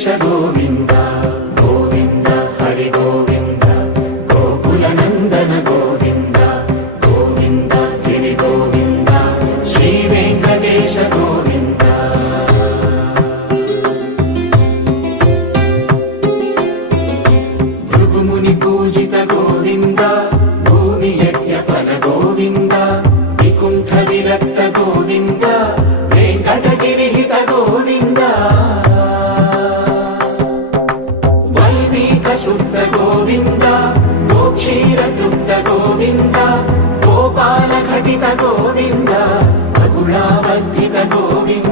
वेङ्कटेश गोविन्द गोविन्द हरि गोविन्द गोकुलनन्दन गोविन्द गोविन्द गिरि गोविन्द श्री वेङ्कटेश गोविन्द भृगुमुनि पूजित गोविन्द भूमि यज्ञफल गोविन्द विकुण्ठ विरक्त गोविन्द वेङ्कटगिरिहित गोविन्द शुद्ध गोविन्द गोक्षीरतृप्त गोविन्द गोपाल घटित गोविन्द बकुलावर्धित गोविन्द